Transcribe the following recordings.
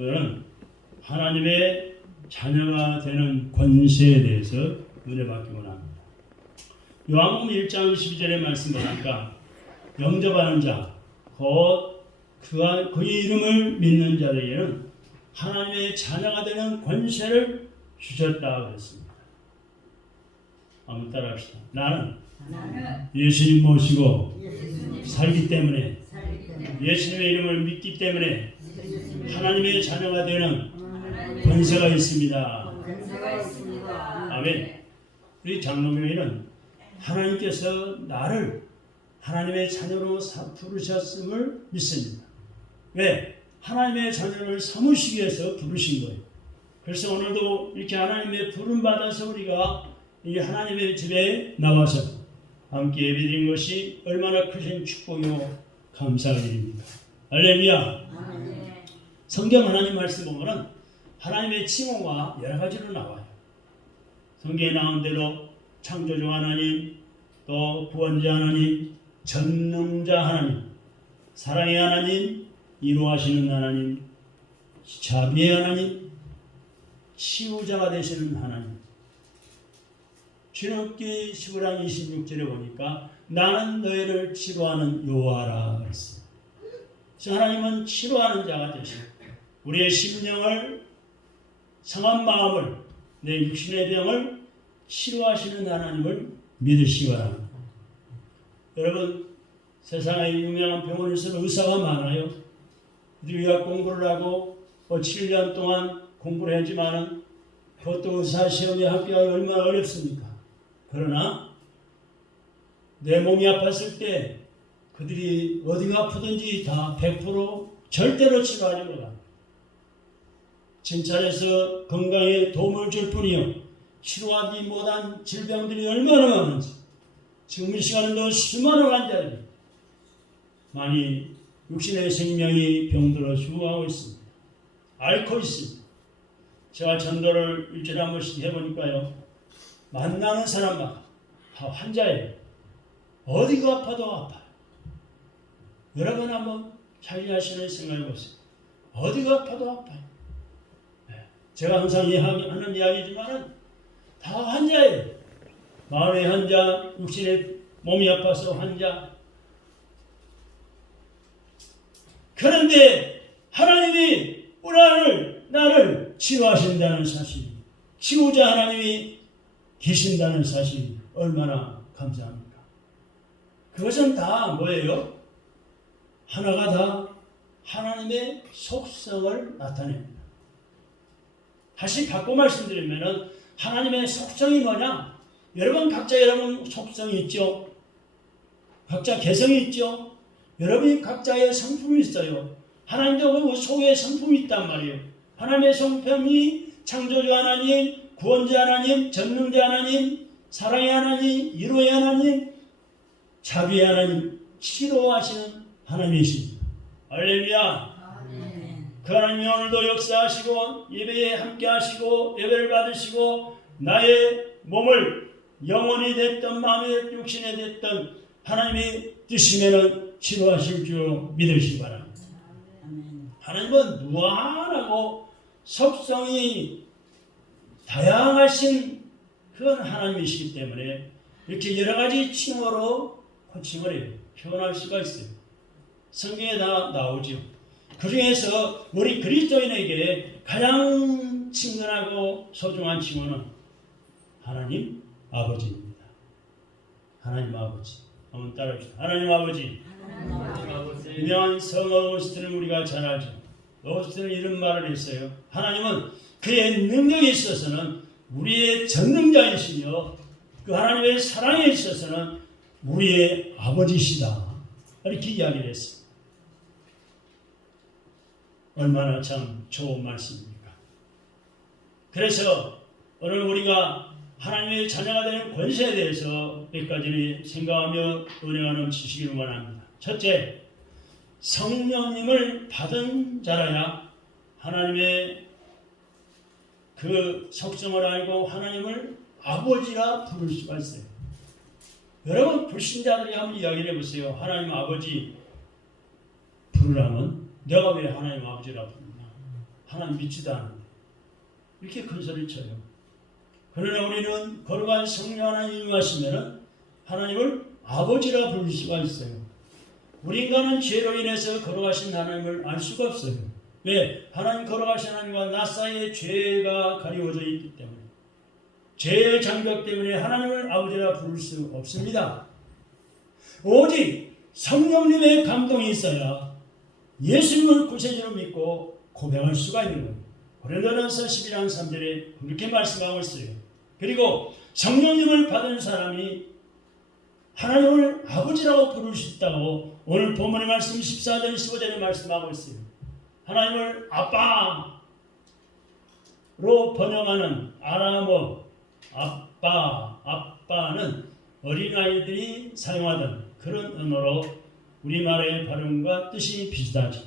그는 하나님의 자녀가 되는 권세에 대해서 은혜 받기 원합니다. 요한복음 1장 12절의 말씀 보니까 영접하는 자, 곧 그의 이름을 믿는 자들에게는 하나님의 자녀가 되는 권세를 주셨다 그랬습니다. 한번 따라합시다. 나는 예수님 모시고 살기 때문에, 예수님의 이름을 믿기 때문에 하나님의 자녀가 되는 권세가 있습니다. 아멘. 우리 장로교회는 하나님께서 나를 하나님의 자녀로 부르셨음을 믿습니다. 왜? 하나님의 자녀를 삼으시기 위해서 부르신 거예요. 그래서 오늘도 이렇게 하나님의 부름 받아서 우리가 이 하나님의 집에 나와서 함께 예배드린 것이 얼마나 크신 축복이요 감사의 일입니까? 할렐루야. 성경 하나님 말씀 보면은 하나님의 칭호가 여러 가지로 나와요. 성경에 나온 대로 창조주 하나님, 또 구원자 하나님, 전능자 하나님, 사랑의 하나님, 이루하시는 하나님, 자비의 하나님, 치유자가 되시는 하나님. 출애굽기 15장 26절에 보니까 나는 너희를 치료하는 여호와라 그랬어요. 그래서 하나님은 치료하는 자가 되시고 우리의 심령을, 상한 마음을, 내 육신의 병을 치료하시는 하나님을 믿으시기 바랍니다. 여러분, 세상에 유명한 병원에서는 의사가 많아요. 의학 공부를 하고 7년 동안 공부를 했지만은 그것도 의사 시험에 합격하기 얼마나 어렵습니까? 그러나 내 몸이 아팠을 때 그들이 어디가 아프든지 다 100% 절대로 치료하지 못합니다. 진찰해서 건강에 도움을 줄 뿐이요 치료하지 못한 질병들이 얼마나 많은지 지금 이 시간에도 수많은 환자들이 많이 육신의 생명이 병들어 죽어가고 있습니다. 앓고 있습니다. 제가 전도를 일주일에 한 번씩 해보니까요 만나는 사람마다 다 환자예요. 어디가 아파도 아파요. 여러분 한번 자기 자신을 생각해 보세요. 어디가 아파도 아파요. 제가 항상 하는 이야기지만은 다 환자예요. 마음의 환자, 육신의 몸이 아파서 환자. 그런데 하나님이 나를 치료하신다는 사실, 치유자 하나님이 계신다는 사실 얼마나 감사합니까? 그것은 다 뭐예요? 하나가 다 하나님의 속성을 나타냅니다. 다시 바꿔 말씀드리면은 하나님의 속성이 뭐냐? 각자 여러분 속성이 있죠? 각자 개성이 있죠? 여러분이 각자의 성품이 있어요. 하나님도 그 속에 성품이 있단 말이에요. 하나님의 성품이 창조주 하나님, 구원자 하나님, 전능자 하나님, 사랑의 하나님, 위로의 하나님, 자비의 하나님, 치료하시는 하나님이십니다. 할렐루야. 그 하나님이 오늘도 역사하시고 예배에 함께 하시고 예배를 받으시고 나의 몸을 영혼이 됐든 마음이 됐든 육신이 됐든 하나님이 뜻이면은 치료하실 줄 믿으시기 바랍니다. 하나님은 무한하고 속성이 다양하신 그런 하나님이시기 때문에 이렇게 여러 가지 칭호로 호칭을 해요. 표현할 수가 있어요. 성경에 다 나오죠. 그 중에서 우리 그리스도인에게 가장 친근하고 소중한 칭호는 하나님 아버지입니다. 하나님 아버지. 한번 따라합시다. 하나님 아버지. 유명한 성 어거스틴을 우리가 잘 알죠. 어거스틴은 이런 말을 했어요. 하나님은 그의 능력에 있어서는 우리의 전능자이시며 그 하나님의 사랑에 있어서는 우리의 아버지시다. 이렇게 이야기를 했어요. 얼마나 참 좋은 말씀입니까? 그래서 오늘 우리가 하나님의 자녀가 되는 권세에 대해서 몇 가지를 생각하며 은혜가 넘치시기를 원합니다. 첫째, 성령님을 받은 자라야 하나님의 그 속성을 알고 하나님을 아버지라 부를 수가 있어요. 여러분 불신자들이 한번 이야기를 해보세요. 하나님 아버지 부르라면 내가 왜 하나님 아버지라 부르냐? 하나님 믿지도 않는데 이렇게 큰 소리 쳐요. 그러나 우리는 거룩한 성령 하나님 임하시면은 하나님을 아버지라 부를 수가 있어요. 우리 인간은 죄로 인해서 거룩하신 하나님을 알 수가 없어요. 왜? 하나님 거룩하신 하나님과 나 사이에 죄가 가리워져 있기 때문에, 죄의 장벽 때문에 하나님을 아버지라 부를 수 없습니다. 오직 성령님의 감동이 있어야 예수님을 구세주로 믿고 고백할 수가 있는 거예요. 고린도전서 11장 3절에 그렇게 말씀하고 있어요. 그리고 성령님을 받은 사람이 하나님을 아버지라고 부를 수 있다고 오늘 본문의 말씀 14절 15절에 말씀하고 있어요. 하나님을 아빠로 번역하는 아람어 아빠는 어린아이들이 사용하던 그런 언어로 우리말의 발음과 뜻이 비슷하죠.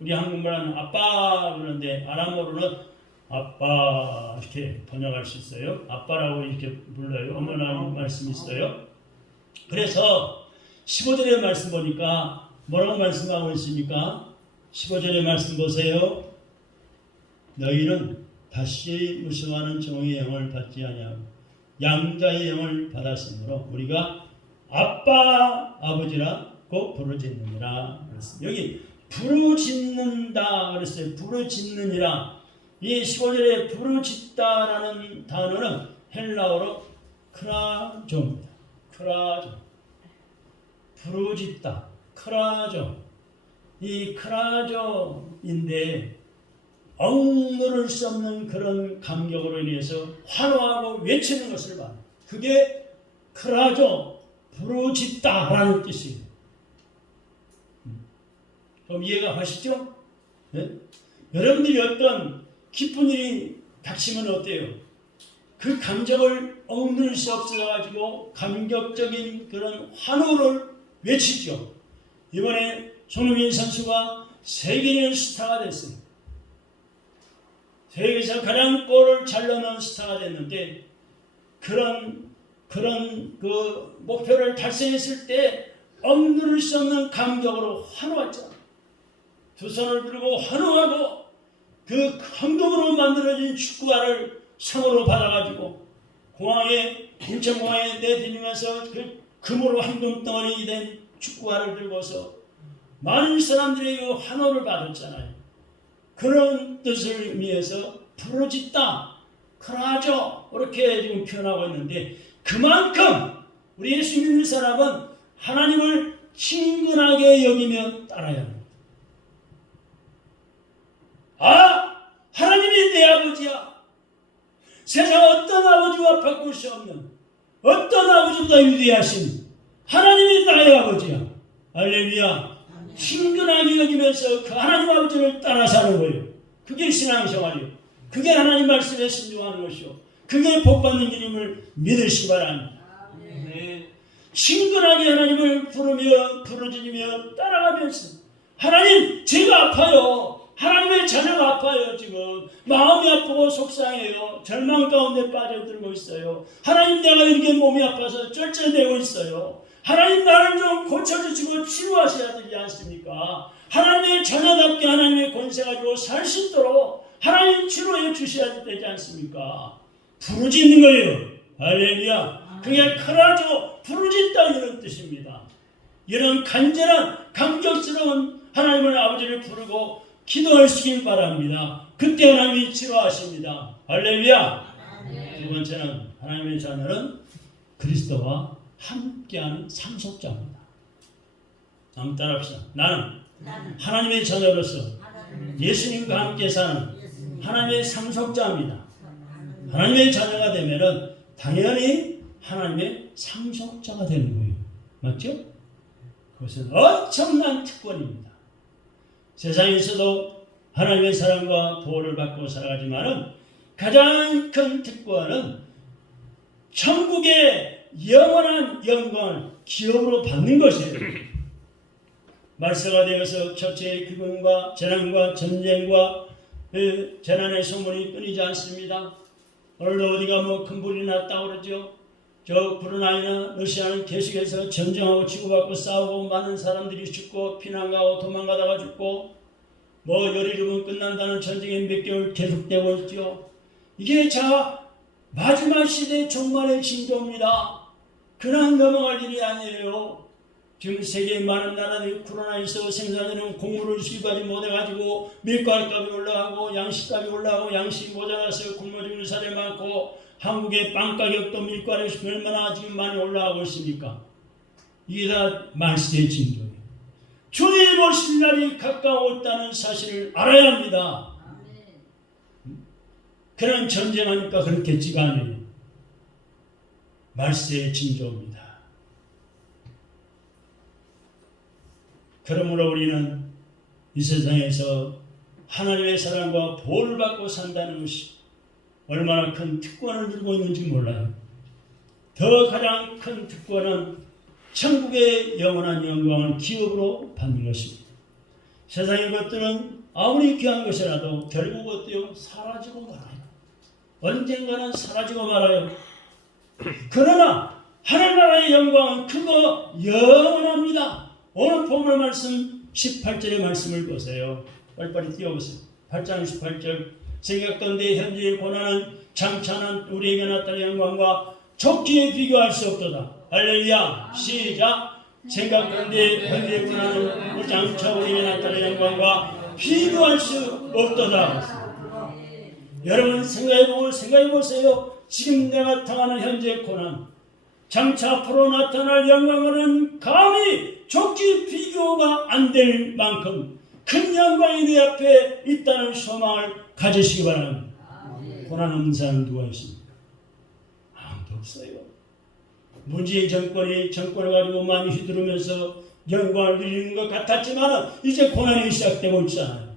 우리 한국말은 아빠 그러는데 아람어로는 아빠 이렇게 번역할 수 있어요. 아빠라고 이렇게 불러요. 어머나 말씀이 있어요. 그래서 15절의 말씀 보니까 뭐라고 말씀하고 있습니까? 15절의 말씀 보세요. 너희는 다시 무서워하는 종의 영을 받지 아니하고 양자의 영을 받았으므로 우리가 아빠 아버지라고 부르짖느니라. 여기 부르짖는다 그랬어요. 부르짖느니라. 이 15절에 부르짖다라는 단어는 헬라어로 크라조입니다. 크라조. 부르짖다. 크라조. 이 크라조인데 억누를 수 없는 그런 감격으로 인해서 환호하고 외치는 것을 봐. 그게 크라조, 부르짖다라는 뜻이에요. 그럼 이해가 가시죠? 네? 여러분들이 어떤 기쁜 일이 닥치면 어때요? 그 감정을 억누를 수 없어가지고 감격적인 그런 환호를 외치죠. 이번에 손흥민 선수가 세계적인 스타가 됐어요. 세계에서 가장 골을 잘 넣는 스타가 됐는데 그런 그 목표를 달성했을 때 억누를 수 없는 감격으로 환호했잖아. 두 손을 들고 환호하고 그 황금으로 만들어진 축구화를 상으로 받아가지고 공항에 인천공항에 내디디면서 그 금으로 황금 덩어리 된 축구화를 들고서 많은 사람들이 그 환호를 받았잖아요. 그런 뜻을 의미해서 부르짖다, 크라조 이렇게 지금 표현하고 있는데 그만큼 우리 예수 믿는 사람은 하나님을 친근하게 여기며 따라야 합니다. 아! 하나님이 내 아버지야. 세상 어떤 아버지와 바꿀 수 없는 어떤 아버지보다 위대하신 하나님이 나의 아버지야. 할렐루야. 친근하게 여기면서 그 하나님 아버지를 따라 사는 거예요. 그게 신앙생활이에요. 그게 하나님 말씀에 순종하는 것이요. 그게 복받는 길임을 믿으시기 바랍니다. 네. 친근하게 하나님을 부르며 부르짖으며 따라가면서 하나님 제가 아파요. 하나님의 자녀가 아파요. 지금 마음이 아프고 속상해요. 절망 가운데 빠져들고 있어요. 하나님 내가 이렇게 몸이 아파서 쩔쩔대고 있어요. 하나님 나를 좀 고쳐주시고 치료하셔야 되지 않습니까? 하나님의 자녀답게 하나님의 권세 가지고 살 수 있도록 하나님 치료해 주셔야 되지 않습니까? 부르짖는 거예요. 할렐루야. 그게 크라조 부르짖다 이런 뜻입니다. 이런 간절한 감격스러운 하나님을 아버지를 부르고 기도하시길 바랍니다. 그때 하나님이 치료하십니다. 할렐루야. 두 번째는 하나님의 자녀는 그리스도와 함께하는 상속자입니다. 한번 따라합시다. 나는 하나님의 자녀로서 예수님과 함께 사는 하나님의 상속자입니다. 하나님의 자녀가 되면은 당연히 하나님의 상속자가 되는 거예요. 맞죠? 그것은 엄청난 특권입니다. 세상에서도 하나님의 사랑과 보호를 받고 살아가지만은 가장 큰 특권은 천국의 영원한 영광을 기업으로 받는 것이에요. 말세가 되어서 첫째의 기근과 재난과 전쟁과 재난의 소문이 끊이지 않습니다. 오늘도 어디가 뭐 큰 불이 났다고 그러죠. 저 우크라이나 러시아는 계속해서 전쟁하고 치고받고 싸우고 많은 사람들이 죽고 피난가고 도망가다가 죽고 뭐 열흘이면 끝난다는 전쟁이 몇 개월 계속되고 있죠. 이게 마지막 시대 종말의 징조입니다. 그냥 넘어갈 일이 아니에요. 지금 세계의 많은 나라들이 코로나에서 생산되는 곡물을 수입하지 못해가지고 밀가루값이 올라가고 양식값이 올라가고 양식이 모자라서 굶어 죽는 사람이 많고 한국의 빵 가격도 밀가루값이 얼마나 지금 많이 올라가고 있습니까? 이게 다 말세의 징조예요. 주님 오실 날이 가까워 있다는 사실을 알아야 합니다. 그런 전쟁하니까 그렇겠지가 아니에요. 말세의 징조입니다. 그러므로 우리는 이 세상에서 하나님의 사랑과 보호를 받고 산다는 것이 얼마나 큰 특권을 누리고 있는지 몰라요. 더 가장 큰 특권은 천국의 영원한 영광을 기업으로 받는 것입니다. 세상의 것들은 아무리 귀한 것이라도 결국 어때요? 사라지고 말아요. 언젠가는 사라지고 말아요. 그러나 하늘나라의 영광은 크고 영원합니다. 오늘 본문 말씀 18절의 말씀을 보세요. 빨리빨리 띄워보세요. 8장 18절. 생각건대 현재의 고난은 장차는 우리에게 나타날 영광과 족기에 비교할 수 없도다. 할렐루야. 시작. 생각건대 현재의 고난은 장차 우리에게 나타날 영광과 비교할 수 없도다. 여러분 생각해보세요. 지금 내가 당하는 현재의 고난, 장차 앞으로 나타날 영광은 감히 좋게 비교가 안 될 만큼 큰 영광이 내 앞에 있다는 소망을 가지시기 바랍니다. 고난 없는 사람은 누가 있습니까? 아무도 없어요. 문재인 정권을 가지고 많이 휘두르면서 영광을 누리는 것 같았지만 이제 고난이 시작되고 있잖아요.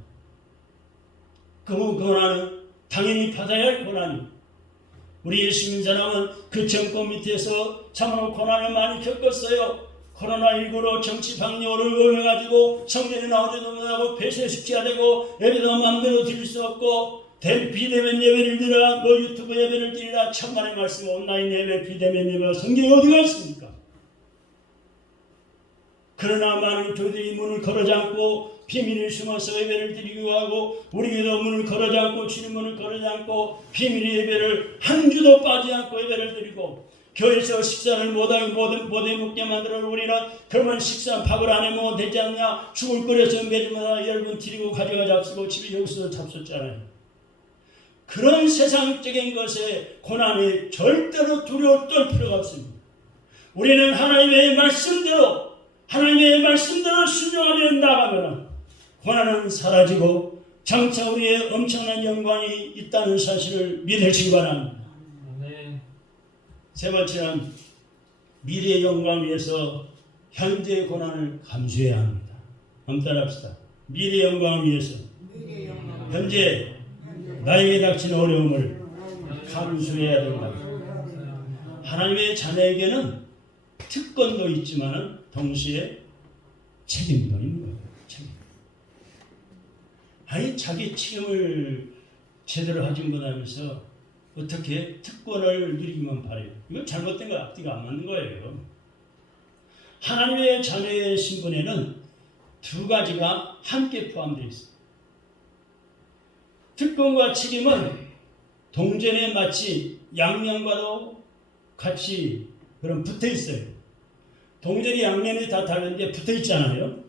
그 고난은 당연히 받아야 할 고난입니다. 우리 예수 믿는 사람은 그 정권 밑에서 참으로 고난을 많이 겪었어요. 코로나19로 정치 방뇨를 오해가지고 성전에 나오지도 못하고 폐쇄시켜야 되고 예배도 마음대로 드릴 수 없고 비대면 예배를 드리라, 뭐 유튜브 예배를 드리라, 천만의 말씀 온라인 예배, 비대면 예배가 성경에 어디가 있습니까? 그러나 많은 교회들이 문을 걸어잠고 비밀을 숨어서 예배를 드리기도 하고 우리 교회도 문을 걸어잠고 주님 문을 걸어잠고 비밀 예배를 한 주도 빠지지 않고 예배를 드리고 교회에서 식사를 못해 먹게 만들어 우리는 그러면 식사 밥을 안 해먹어도 되지 않냐? 죽을 끓여서 매주마다 여러분 드리고 가져가 잡수고 집에 여기서 잡숫잖아요. 그런 세상적인 것에 고난이 절대로 두려워 떨 필요가 없습니다. 우리는 하나님의 말씀대로 순종하며 나가면 고난은 사라지고 장차 우리의 엄청난 영광이 있다는 사실을 믿으시기 바랍니다. 세 번째는 미래의 영광을 위해서 현재의 고난을 감수해야 합니다. 한번 따라합시다. 미래의 영광을 위해서 현재 나에게 닥친 어려움을 감수해야 된다. 하나님의 자녀에게는 특권도 있지만 동시에 책임도 있는 거예요. 책임. 아니 자기 책임을 제대로 하지 못하면서 어떻게 특권을 누리기만 바래요. 이건 잘못된 거 앞뒤가 안 맞는 거예요. 하나님의 자녀의 신분에는 두 가지가 함께 포함되어 있습니다. 특권과 책임은 동전에 마치 양면과도 같이 그럼 붙어 있어요. 동전이 양면이 다 다른데 붙어 있잖아요.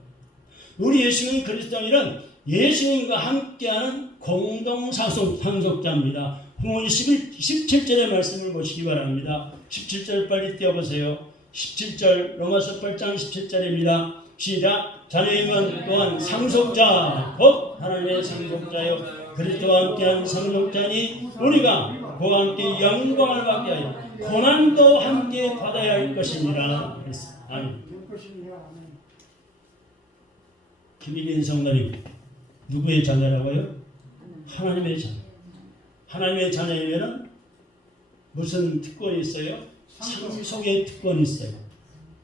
우리 예수님 그리스도인은 예수님과 함께하는 공동 상속자입니다. 본문 17절의 말씀을 보시기 바랍니다. 17절 빨리 띄워보세요. 17절 로마서 8장 17절입니다. 시작. 자녀임은 또한 상속자 곧 하나님의 상속자요 그리스도와 함께한 상속자니 우리가 그와 함께 영광을 받게 하여 고난도 함께 받아야 할 것이니라. 아멘. 김일인 성도님 누구의 자녀라고요? 하나님의 자녀. 하나님의 자녀이면 무슨 특권이 있어요? 상속의 특권이 있어요.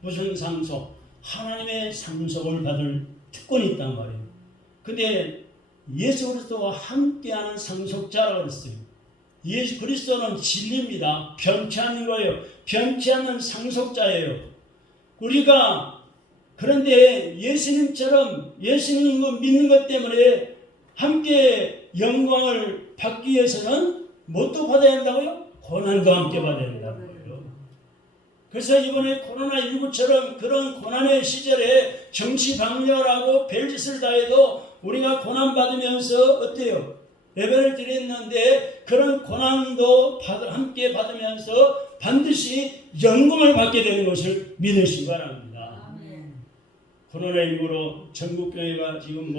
무슨 상속? 하나님의 상속을 받을 특권이 있단 말이에요. 근데 예수 그리스도와 함께하는 상속자라고 그랬어요. 예수 그리스도는 진리입니다. 변치 않는 거예요. 변치 않는 상속자예요. 우리가 그런데 예수님처럼 예수님을 믿는 것 때문에 함께 영광을 받기 위해서는 뭣도 받아야 한다고요? 고난과 함께 받아야 한다고요. 그래서 이번에 코로나19처럼 그런 고난의 시절에 정치방렬하고 별짓을 다해도 우리가 고난받으면서 어때요? 예배를 드렸는데 그런 고난도 함께 받으면서 반드시 영광을 받게 되는 것을 믿으시기 바랍니다. 코로나19로 전국교회가 지금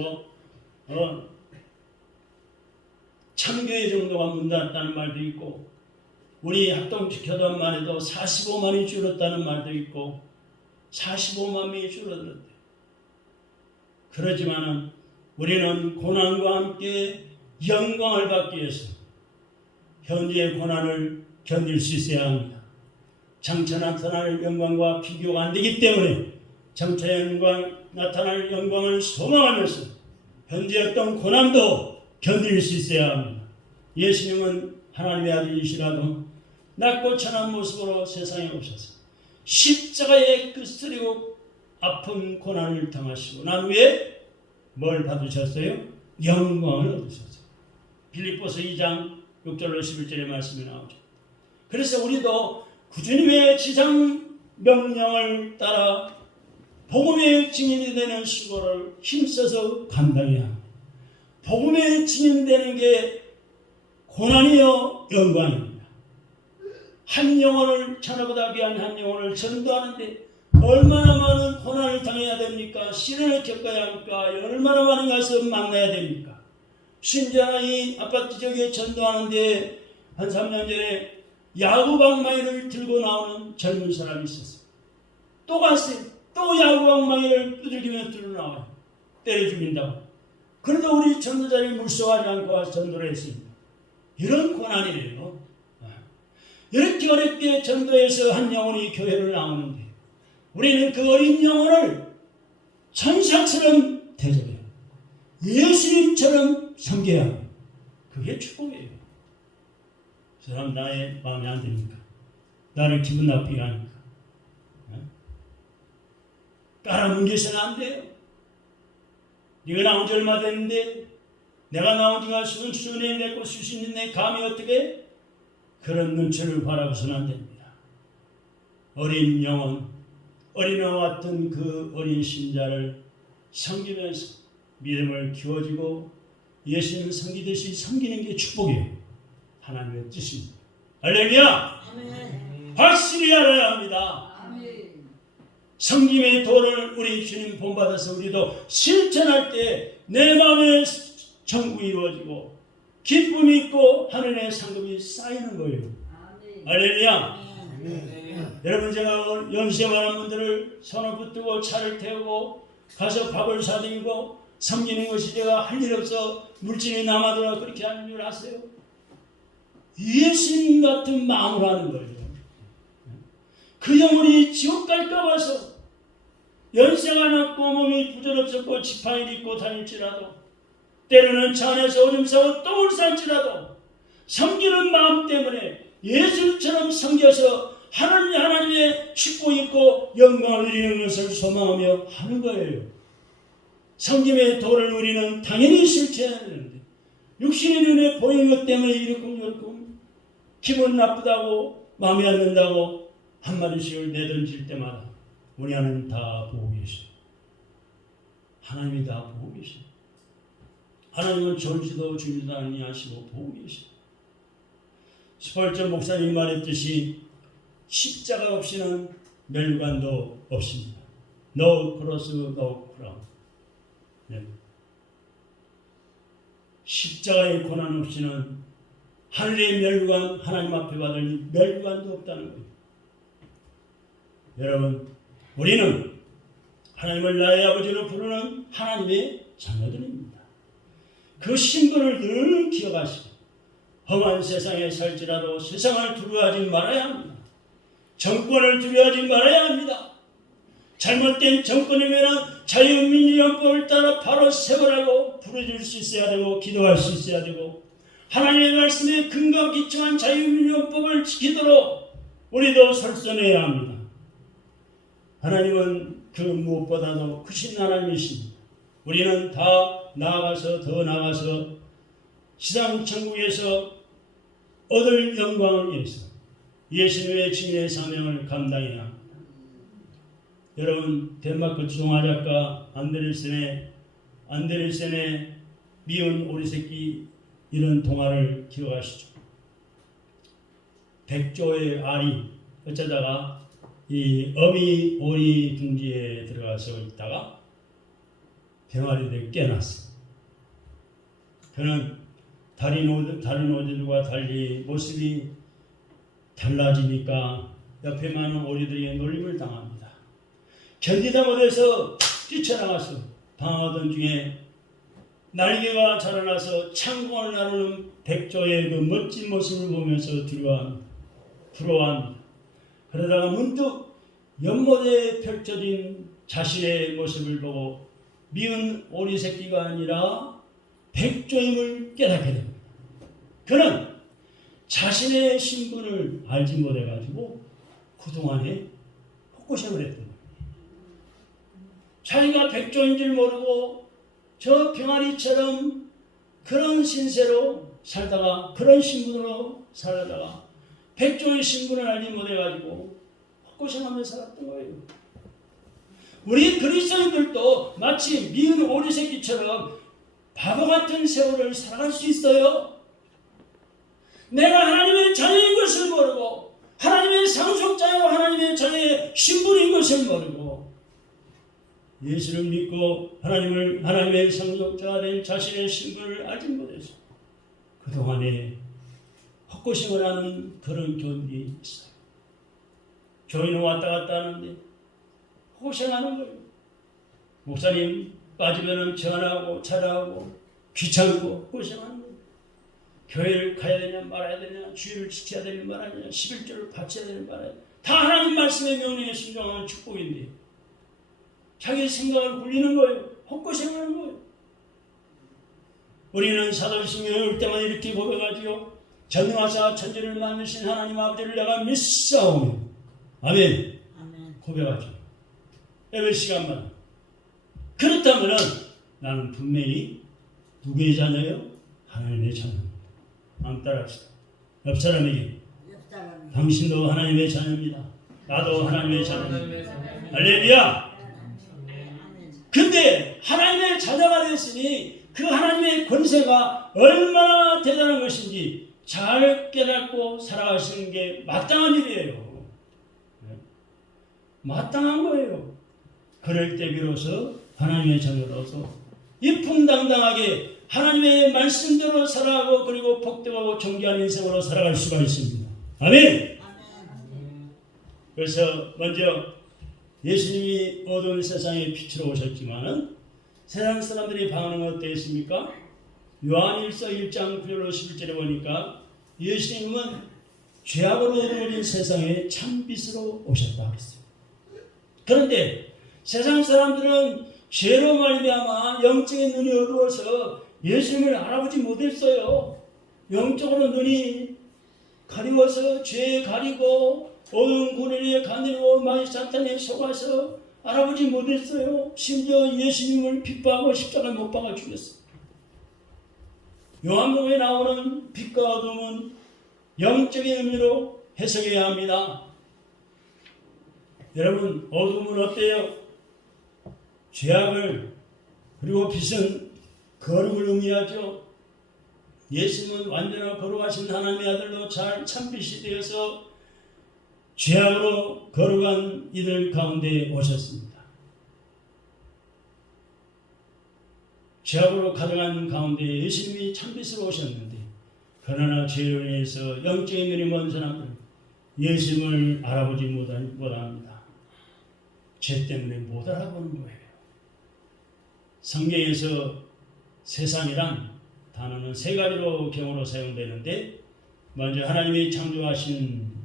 천교회 정도가 문 닫았다는 말도 있고, 우리 합동교단만 해도 45만이 줄었다는 말도 있고, 45만 명이 줄어들었대요. 그렇지만은 우리는 고난과 함께 영광을 받기 위해서 현재의 고난을 견딜 수 있어야 합니다. 장차 나타날 영광과 비교가 안 되기 때문에 장차 나타날 영광을 소망하면서 현재 어떤 고난도 견딜 수 있어야 합니다. 예수님은 하나님의 아들이시라도 낮고 천한 모습으로 세상에 오셔서 십자가에 끄스리고 아픈 고난을 당하시고 난 후에 뭘 받으셨어요? 영광을 얻으셨어요. 빌립보서 2장 6절로 11절의 말씀이 나오죠. 그래서 우리도 주님의 지상 명령을 따라 복음의 증인이 되는 수고를 힘써서 감당해야 합니다. 복음의 증인되는 게 고난이요 영광입니다. 한 영혼을 천하보다 귀한 한 영혼을 전도하는데 얼마나 많은 고난을 당해야 됩니까? 시련을 겪어야 합니까? 얼마나 많은 것을 만나야 됩니까? 심지어 이 아파트 지역에 전도하는데 한 3년 전에 야구방망이를 들고 나오는 젊은 사람이 있었어요. 또 갔어요. 또 야구방망이를 두들기며 들고 나와요. 때려 죽인다고. 그래도 우리 전도자를 물서하지 않고 와서 전도를 했습니다. 이런 고난이래요. 이렇게 어렵게 전도해서 한 영혼이 교회를 나오는데 우리는 그 어린 영혼을 천사처럼 대접해요. 예수님처럼 섬겨야 해요. 그게 축복이에요. 저 사람 나의 마음에 안 드니까, 나를 기분 나쁘게 하니까 깔아뭉개서는 안 돼요. 네가 나온 지 얼마 됐는데, 내가 나온 지가 수년이 됐고 수십년 내 감히 어떻게 그런 눈치를 바라보서는 안 됩니다. 어린 영혼, 어린아와 같은 그 어린 신자를 섬기면서 믿음을 키워주고 예수님을 섬기듯이 섬기는 게 축복이에요. 하나님의 뜻입니다. 할렐루야! 아멘. 확실히 알아야 합니다. 아멘. 섬김의 도를 우리 주님 본받아서 우리도 실천할 때 내 마음에 천국이 이루어지고 기쁨이 있고 하늘의 상급이 쌓이는 거예요. 아멘. 할렐루야! 아멘. 여러분, 제가 연세 많은 분들을 손을 붙들고 차를 태우고 가서 밥을 사드리고 섬기는 것이 제가 할 일 없어 물질이 남아도록 그렇게 하는 줄 아세요? 예수님 같은 마음으로 하는 거예요. 그 영혼이 지옥 갈까 봐서 연세가 낮고 몸이 부질없었고 지팡이를 입고 다닐지라도 때로는 차 안에서 오줌 싸고 똥을 쌀지라도 섬기는 마음 때문에 예수처럼 섬겨서 하나님의 축복 있고 영광을 누리는 것을 소망하며 하는 거예요. 섬김의 도를 우리는 당연히 실천해야 되는데 육신의 눈에 보이는 것 때문에 이렇게 기분 나쁘다고 마음에 안 든다고 한마디씩을 내던질 때마다 우리 하나님 다 보고 계셔. 하나님이 다 보고 계셔. 하나님은 졸지도 주지도 아니하시고 보고 계셔. 스펄전 목사님 말했듯이 십자가 없이는 멸관도 없습니다. No cross, no crown. 네. 십자가의 고난 없이는 하늘의 멸관, 하나님 앞에 받을 멸관도 없다는 거예요. 여러분, 우리는 하나님을 나의 아버지로 부르는 하나님의 자녀들입니다. 그 신분을 늘 기억하시고 험한 세상에 살지라도 세상을 두려워하지 말아야 합니다. 정권을 두려워하지 말아야 합니다. 잘못된 정권이면 자유민주연법을 따라 바로 세월하고 부르줄 수 있어야 되고 기도할 수 있어야 되고 하나님의 말씀에 근거 기초한 자유민주연법을 지키도록 우리도 설선해야 합니다. 하나님은 그 무엇보다도 크신 하나님이십니다. 우리는 다 나아가서 더 나아가서 지상 천국에서 얻을 영광을 위해서 예수님의 진의 사명을 감당해야 합니다. 여러분, 덴마크 동화작가 안데르센의 미운 오리새끼 이런 동화를 기억하시죠? 백조의 알이 어쩌다가 이 어미 오리 둥지에 들어가서 있다가 병아리를 깨놨어. 그는 다른 오리들과 달리 모습이 달라지니까 옆에 많은 오리들에게 놀림을 당합니다. 견디다 못해서 뛰쳐나가서 방황하던 중에 날개가 자라나서 창공을 나누는 백조의 그 멋진 모습을 보면서 부러워합니다. 그러다가 문득 연못에 펼쳐진 자신의 모습을 보고 미운 오리 새끼가 아니라 백조임을 깨닫게 됩니다. 그는 자신의 신분을 알지 못해가지고 그동안에 헛고생을 했던 거예요. 자기가 백조인 줄 모르고 저 병아리처럼 그런 신세로 살다가 그런 신분으로 살다가 백조의 신분을 알지 못해가지고 헛고생하며 살았던 거예요. 우리 그리스도인들도 마치 미운 오리새끼처럼 바보 같은 세월을 살아갈 수 있어요. 내가 하나님의 자녀인 것을 모르고 하나님의 상속자요 하나님의 자녀의 신분인 것을 모르고 예수를 믿고 하나님의 상속자가 된 자신의 신분을 알지 못해서 그동안에 헛고생을 하는 그런 교인이 있어요. 교인은 왔다 갔다 하는데 헛고생하는 거예요. 목사님 빠지면 전화하고 찾아가고 귀찮고 고생하는 거예요. 교회를 가야 되냐 말아야 되냐, 주일을 지켜야 되냐 말아야 되냐, 11조를 바쳐야 되냐 말아야 되냐, 다 하나님 말씀의 명령에 순종하는 축복인데 자기 생각을 굴리는 거예요. 헛고생하는 거예요. 우리는 사도신경에 올 때마다 이렇게 고백하지요. 전능하사 천지를 만드신 하나님 아버지를 내가 믿사오며 아멘. 고백하죠. 예배 시간만. 그렇다면 나는 분명히 누구의 자녀요? 하나님의 자녀입니다. 한번 따라합시다. 옆 사람에게 당신도 하나님의 자녀입니다. 나도 하나님의 자녀입니다. 할렐루야. 근데 하나님의 자녀가 됐으니 그 하나님의 권세가 얼마나 대단한 것인지 잘 깨닫고 살아가시는 게 마땅한 일이에요. 마땅한 거예요. 그럴 때 비로소 하나님의 자녀로서 이풍당당하게 하나님의 말씀대로 살아가고 그리고 복되고 존귀한 인생으로 살아갈 수가 있습니다. 아멘. 그래서 먼저 예수님이 어두운 세상에 빛으로 오셨지만은 세상 사람들이 반응은 어땠습니까? 요한일서 1장 9절로 11절에 보니까 예수님은 죄악으로 어두워진 세상에 참빛으로 오셨다 그랬어요. 그런데 세상 사람들은 죄로 말미암아 영적인 눈이 어두워서 예수님을 알아보지 못했어요. 영적으로 눈이 가리워서 죄에 가리고 어두운 구리에 가늘고 마귀 사탄에 속아서 알아보지 못했어요. 심지어 예수님을 핍박하고 십자가에 못 박아 죽였어요. 요한복음에 나오는 빛과 어둠은 영적인 의미로 해석해야 합니다. 여러분, 어둠은 어때요? 죄악을, 그리고 빛은 거룩을 의미하죠. 예수님은 완전한 거룩하신 하나님의 아들로 참빛이 되어서 죄악으로 거룩한 이들 가운데 오셨습니다. 죄악으로 가득한 가운데 예수님이 참빛으로 오셨는데 그러나 죄로 인해서 영적인 눈이 먼 사람들은 예수님을 알아보지 못합니다. 죄 때문에 못 알아보는 거예요. 성경에서 세상이란 단어는 세 가지로 경우로 사용되는데 먼저 하나님이 창조하신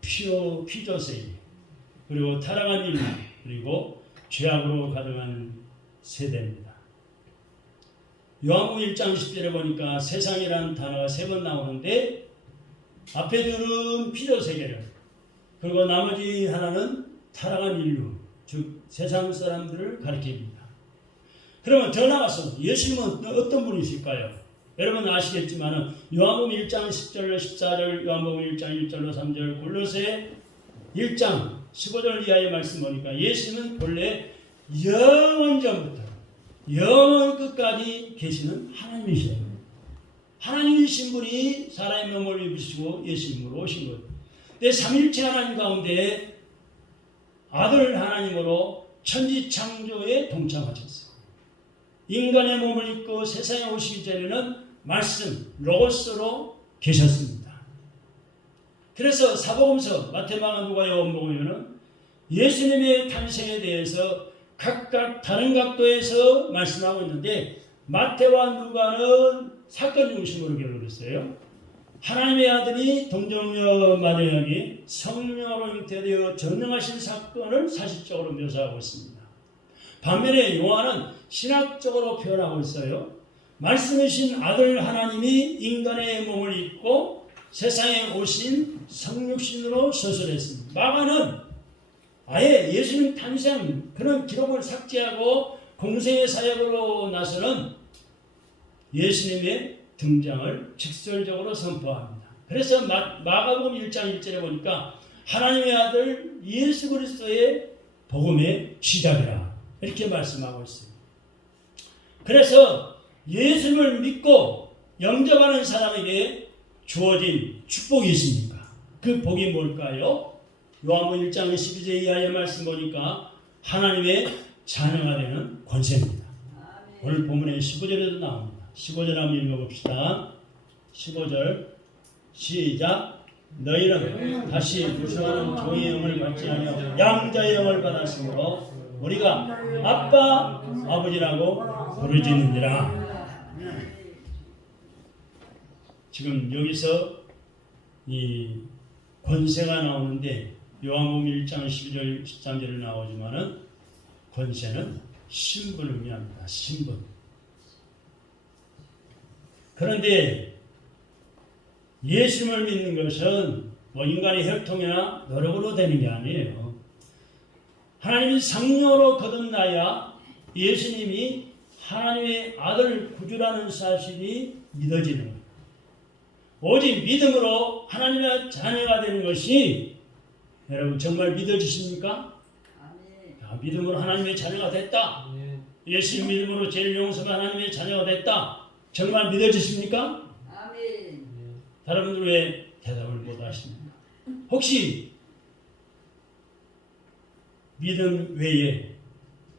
피조세계, 그리고 타락한 인류, 그리고 죄악으로 가득한 세대입니다. 요한복음 1장 10절에 보니까 세상이라는 단어가 3번 나오는데 앞에 둘은 피조세계를, 그리고 나머지 하나는 타락한 인류, 즉 세상 사람들을 가리킵니다. 그러면 더 나가서 예수님은 어떤 분이실까요? 여러분 아시겠지만 요한복음 1장 10절 14절, 요한복음 1장 1절로 3절, 골로새 1장 15절 이하의 말씀 보니까 예수님은 본래 영원 전부터 영원 끝까지 계시는 하나님이셔요. 하나님이신 분이 사람의 몸을 입으시고 예수님으로 오신 거예요. 근데 삼일체 하나님 가운데 아들 하나님으로 천지창조에 동참하셨어요. 인간의 몸을 입고 세상에 오시기 전에는 말씀, 로고스로 계셨습니다. 그래서 사복음서, 마태복음, 누가, 요한복음에는 예수님의 탄생에 대해서 각각 다른 각도에서 말씀하고 있는데 마태와 누가는 사건 중심으로 기록을 했어요. 하나님의 아들이 동정녀 마리아에게 성령으로 잉태되어 전능하신 사건을 사실적으로 묘사하고 있습니다. 반면에 요한은 신학적으로 표현하고 있어요. 말씀이신 아들 하나님이 인간의 몸을 입고 세상에 오신 성육신으로 서술했습니다. 마가는 아예 예수님 탄생 그런 기록을 삭제하고 공생의 사역으로 나서는 예수님의 등장을 직설적으로 선포합니다. 그래서 마가복음 1장 1절에 보니까 하나님의 아들 예수 그리스도의 복음의 시작이라 이렇게 말씀하고 있어요. 그래서 예수님을 믿고 영접하는 사람에게 주어진 축복이 있습니까? 그 복이 뭘까요? 요한복음 1장 12절 이하의 말씀 보니까 하나님의 자녀가 되는 권세입니다. 오늘 본문에 15절에도 나옵니다. 15절 한번 읽어봅시다. 15절 시작. 너희는 다시 무수하는 종의 영을 받지 아니하고 양자의 영을 받았으므로 우리가 아빠 아버지라고 부르짖느니라. 지금 여기서 이 권세가 나오는데 요한복음 1장 12절 13절에 나오지만은 권세는 신분을 의미합니다. 신분. 그런데 예수님을 믿는 것은 뭐 인간의 혈통이나 노력으로 되는 게 아니에요. 하나님이 성령으로 거듭나야 예수님이 하나님의 아들 구주라는 사실이 믿어지는 거예요. 오직 믿음으로 하나님의 자녀가 되는 것이 여러분 정말 믿어지십니까? 믿음으로 하나님의 자녀가 됐다. 예수 믿음으로 죄를 용서한 하나님의 자녀가 됐다. 정말 믿어지십니까? 아멘. 다른 분들 왜 대답을 못 하십니까? 혹시 믿음 외에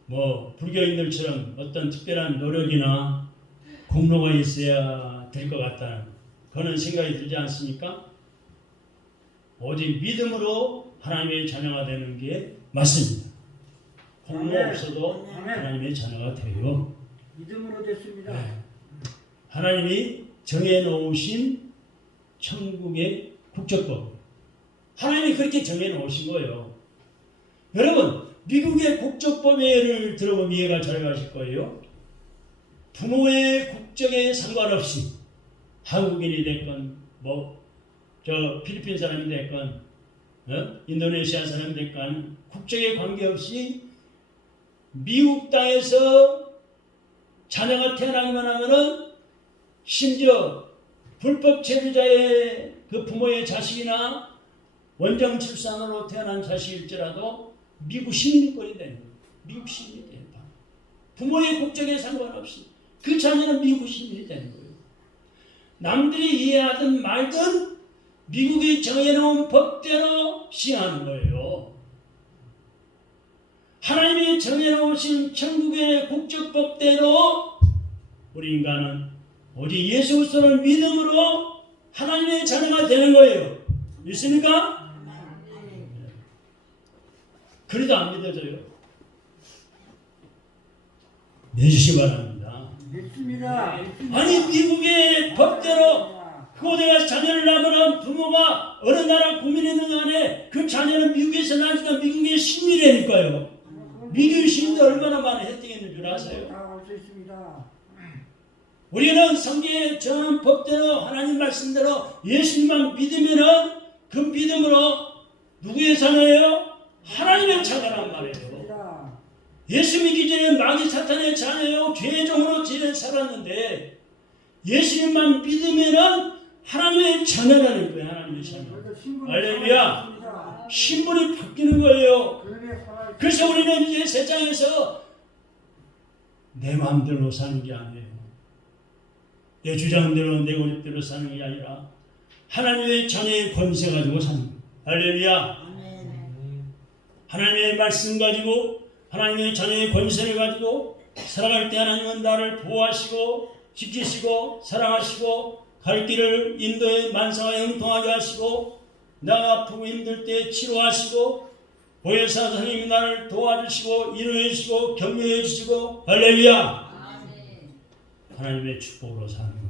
뭐 불교인들처럼 어떤 특별한 노력이나 공로가 있어야 될 것 같다는 그런 생각이 들지 않습니까? 오직 믿음으로 하나님의 자녀가 되는 게 맞습니다. 공로 없어도 하나님의 자녀가 돼요. 믿음으로 됐습니다. 네. 하나님이 정해놓으신 천국의 국적법. 하나님이 그렇게 정해놓으신 거예요. 여러분, 미국의 국적법의 예를 들어보면 이해가 잘 가실 거예요. 부모의 국적에 상관없이 한국인이 됐건 필리핀 사람이 됐건 인도네시아 사람이 됐건 국적에 관계없이 미국 땅에서 자녀가 태어나기만 하면은 심지어 불법 체류자의 그 부모의 자식이나 원정 출산으로 태어난 자식일지라도 미국 시민권이 되는 거예요. 미국 시민이 되는 거예요. 부모의 국적에 상관없이 그 자녀는 미국 시민이 되는 거예요. 남들이 이해하든 말든 미국이 정해놓은 법대로 시행하는 거예요. 하나님이 정해놓으신 천국의 국적법대로 우리 인간은 오직 예수 그리스도를 믿음으로 하나님의 자녀가 되는 거예요. 믿습니까? 그래도 안 믿어져요. 믿으시기 바랍니다. 믿습니다. 아니 미국의 법대로 그곳에 가서 자녀를 낳으면 부모가 어느 나라 국민이든 간에 그 자녀는 미국에서 나니까 미국의 시민이니까요. 미국 시민도 얼마나 많은 혜택이 있는 줄 아세요? 우리는 성경에 정한 법대로 하나님 말씀대로 예수님만 믿으면은 그 믿음으로 누구의 자녀예요? 하나님의 자녀란 말이에요. 예수 믿기 전에 마귀 사탄의 자녀요 죄종으로 지내 살았는데 예수님만 믿으면은 하나님의 자녀라는 거예요. 하나님의 자녀. 할렐루야. 신분이 바뀌는 거예요. 그래서 우리는 이제 세상에서 내 마음대로 사는 게 아니에요. 내 주장대로 내 고집대로 사는 게 아니라 하나님의 자녀의 권세 가지고 사는 거예요. 할렐루야. 하나님의 말씀 가지고 하나님의 자녀의 권세를 가지고 살아갈 때 하나님은 나를 보호하시고 지키시고 사랑하시고 갈 길을 인도에 만사와 형통하게 하시고 내가 아프고 힘들 때 치료하시고 보혜사 선생님이 나를 도와주시고 인도해 주시고 격려해 주시고 할렐루야. 하나님의 축복으로 사는 거예요.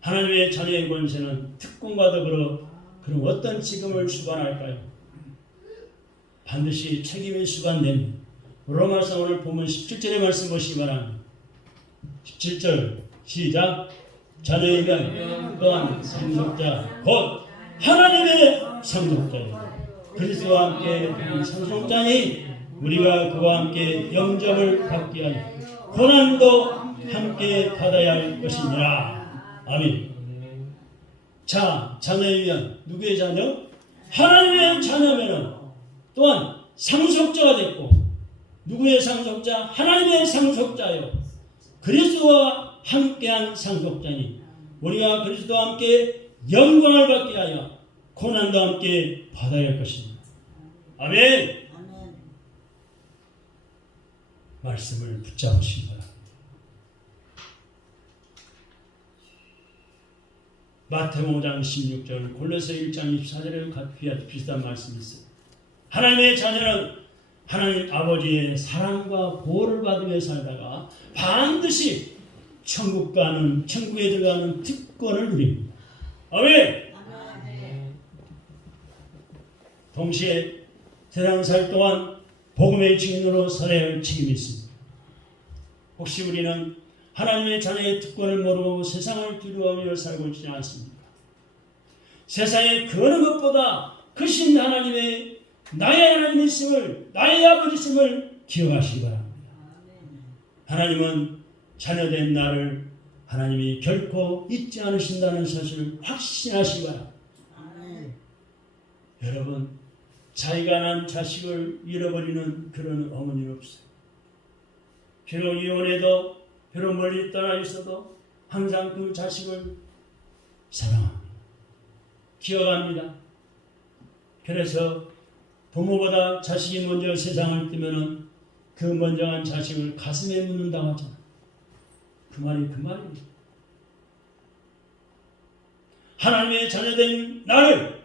하나님의 자녀의 권세는 특권과 더불어 그럼 어떤 책임을 수반할까요? 반드시 책임이 수반됩니다. 로마서 오늘 보면 17절의 말씀 보시기 바랍니다. 17절 시작. 자녀이면 또한 상속자 곧 하나님의 상속자요 그리스도와 함께 상속자니 우리가 그와 함께 영접을 받게 하여 고난도 함께 받아야 할 것이니라. 아멘. 자, 자녀이면 누구의 자녀? 하나님의 자녀면 또한 상속자가 됐고 누구의 상속자? 하나님의 상속자요 그리스도와 함께한 상속자니 우리가 그리스도와 함께 영광을 받게 하여 고난도 함께 받아야 할 것입니다. 아멘. 말씀을 붙잡으시기 바랍니다. 마태복음 5장 16절 골로새 1장 24절에 비슷한 말씀이 있어요. 하나님의 자녀는 하나님 아버지의 사랑과 보호를 받으며 살다가 반드시 천국에 들어가는 특권을 누립니다. 아멘. 동시에 세상 살 동안 복음의 증인으로 살아야 할 책임이 있습니다. 혹시 우리는 하나님의 자녀의 특권을 모르고 세상을 두려워하며 살고 있지 않습니까? 세상에 그 어느 것보다 크신 하나님의 나의 하나님이심을 나의 아버지심을 기억하시기 바랍니다. 하나님은 자녀된 나를 하나님이 결코 잊지 않으신다는 사실을 확신하시기 바랍니다. 여러분 자기가 난 자식을 잃어버리는 그런 어머니는 없어요. 비록 이혼해도 비록 멀리 떠나 있어도 항상 그 자식을 사랑합니다. 기억합니다. 그래서 부모보다 자식이 먼저 세상을 뜨면은 그 먼저한 자식을 가슴에 묻는다고 하잖아요. 그 말입니다. 하나님의 자녀된 나를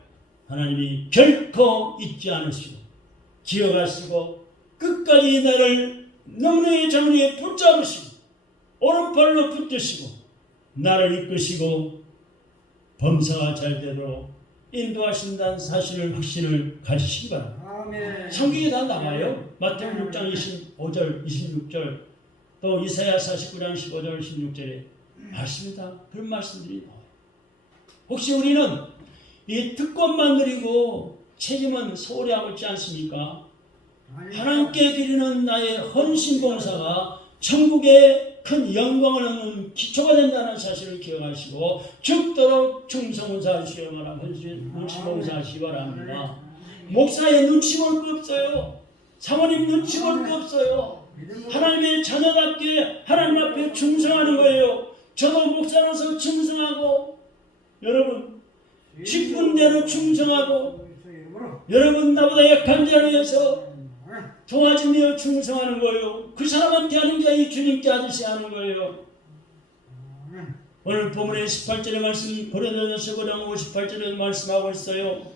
하나님이 결코 잊지 않으시고 기억하시고 끝까지 나를 능력의 자문에 붙잡으시고 오른팔로 붙드시고 나를 이끄시고 범사가 잘 되도록 인도하신다는 사실을 확신을 가지시기 바랍니다. 성경에 다 나와요. 마태복음 6장 25절 26절 또 이사야 49장 15절 16절에 맞습니다. 그런 말씀들이 나와요. 혹시 우리는 이 특권만 누리고 책임은 소홀히 하고 있지 않습니까? 하나님께 드리는 나의 헌신 봉사가 천국의 큰 영광을 얻는 기초가 된다는 사실을 기억하시고 죽도록 충성사하시기 바랍니다. 헌신 봉사하시기 바랍니다. 목사의 눈치 볼 거 없어요. 사모님 눈치 볼 거 없어요. 하나님의 자녀답게 하나님 앞에 충성하는 거예요. 저도 목사로서 충성하고 여러분 직분 대로 충성하고 여러분 나보다 약한 자를 위해서 도와주며 충성하는 거예요. 그 사람한테 하는 게 이 주님께 하듯이 하는 거예요. 오늘 본문의 18절의 말씀 고린도전서 5장 58절에 말씀하고 있어요.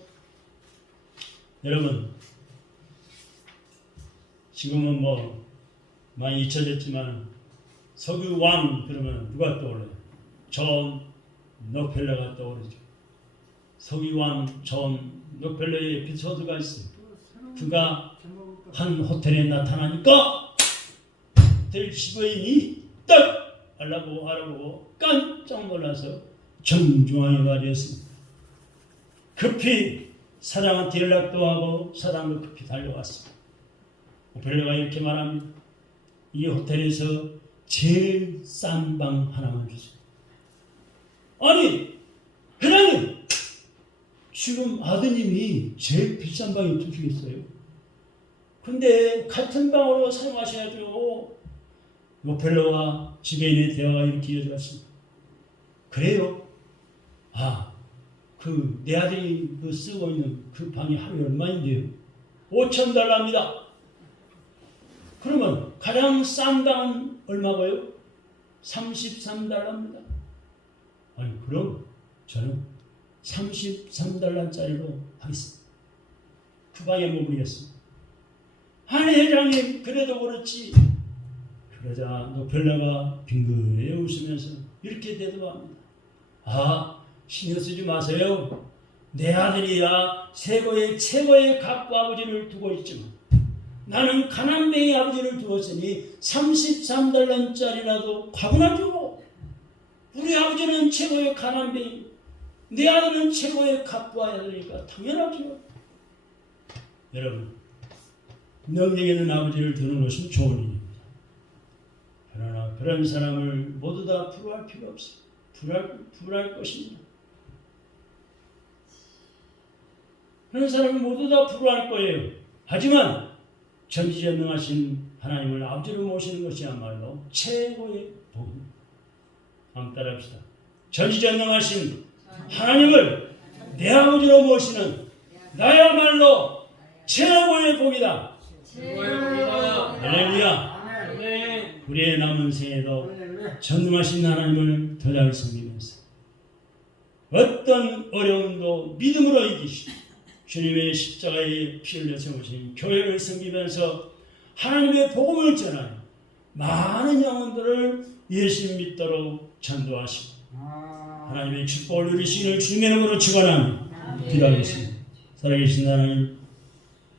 여러분 지금은 뭐 많이 잊혀졌지만 석유 왕 그러면 누가 떠올라요? 존 록펠러가 떠오르죠. 석유 왕 존 록펠러의 에피소드가 있어요. 그가 한 호텔에 나타나니까 호텔 직원이 딱 알아보고 깜짝 놀라서 정중하게 말했습니다. 급히 사장한테 연락도 하고 사장도 급히 달려왔습니다. 오펠러가 이렇게 말합니다. 이 호텔에서 제일 싼 방 하나만 주세요. 아니, 회장님! 지금 아드님이 제일 비싼 방이 두시겠어요? 근데 같은 방으로 사용하셔야죠. 오펠러와 지배인의 대화가 이렇게 이어졌습니다. 그래요? 아, 내 아들이 쓰고 있는 그 방이 하루에 얼마인데요? $5,000입니다. 그러면 가장 싼 방은 얼마고요? $33입니다. 아니, 그럼 저는 $33짜리로 하겠습니다. 그 방에 머무르겠습니다. 아니, 회장님, 그래도 그렇지. 그러자 노펠러가 빙그레 웃으면서 이렇게 대답합니다. 아, 신경 쓰지 마세요. 내 아들이야 최고의 각부 아버지를 두고 있지만 나는 가난뱅이 아버지를 두었으니 $33짜리라도 과분하죠. 우리 아버지는 최고의 가난뱅이, 내 아들은 최고의 각부 아들이니까 당연하죠. 여러분, 능력 있는 아버지를 두는 것은 좋은 일입니다. 그러나 그런 사람을 모두 다 부러워할 필요 없어요. 부러워할 것입니다. 그런 사람을 모두 다 부러워할 거예요. 하지만 전지전능하신 하나님을 아버지로 모시는 것이야말로 최고의 복입니다. 한번 따라합시다. 전지전능하신 하나님을 내 아버지로 모시는 나야말로 최고의 복이다. 할렐루야. 우리의 남은 생에도 전능하신 하나님을 더 잘 섬기면서 어떤 어려움도 믿음으로 이기시고 주님의 십자가에 피 흘려 세우신 교회를 섬기면서 하나님의 복음을 전하여 많은 영혼들을 예수 믿도록 전도하시고 하나님의 축복을 누리시기를 주님의 이름으로 축원합니다. 기도하겠습니다. 살아계신 하나님,